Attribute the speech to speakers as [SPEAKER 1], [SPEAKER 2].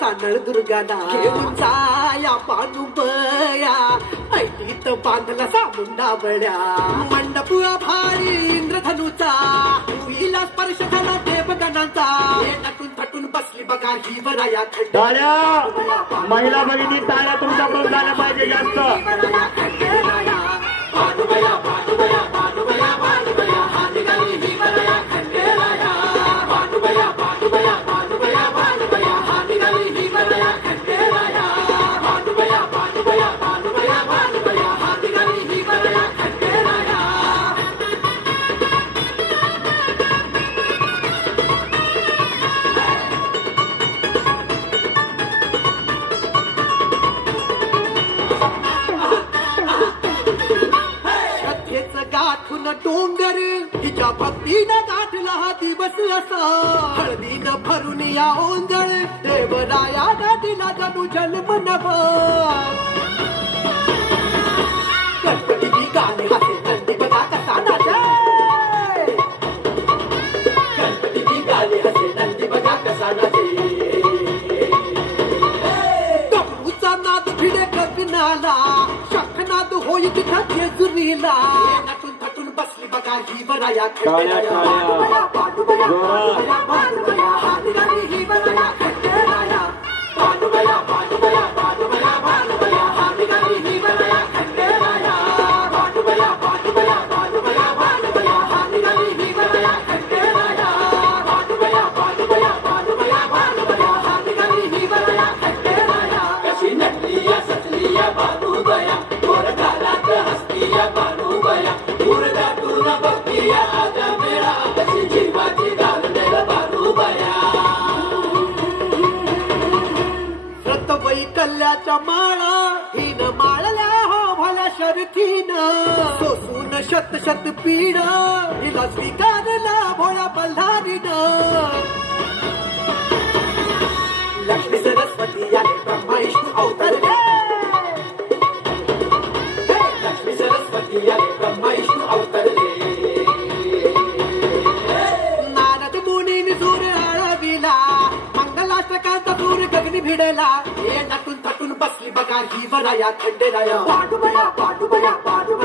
[SPEAKER 1] सानळ दुर्गाना. घेऊन जाया पांडुबया ऐटीत बांधला सामुंडा बळ्या. मंडप भारी इंद्रधनुचा. भुईला स्पर्श झाला देवगणांचा. हे नटून थटून बसली बघा ही वराया
[SPEAKER 2] टाळ्या महिला भगिनी टाळ्या तुमच्याकडून झाल्या पाहिजे जास्त.
[SPEAKER 1] हिनं गाठला हा दिवस असा. हळदीनं भरून या ओंजळ देवराया दिला जणू जन्म नवा गणपतीची गाणे हाते बघा कसा नाचे गणपतीची गाणे हाते नंदी बघा कसा नाचे कबूचा नाद भिडे गगनाला शखनाद होई तिथं जेजुरीला. बसली बघा ही बराया
[SPEAKER 2] जोरात.
[SPEAKER 1] हात ही बराया व्रत वैकल्याच्या माळा हिन माळल्या हो भल्या शर्थीन सोसून शत शत पीड हिला स्वीकारला भोळ्या बल्हारीन लक्ष्मी सरस्वती याने ब्रह्मा विष्णू अवतरले. लक्ष्मी सरस्वती याने ब्रह्मा मंगलाष्टकांचा सूर गगनी भिडला. हे नटून थटून बसली बघा ही वराया खंडेराया. पाठू बया पाठू बया पाठू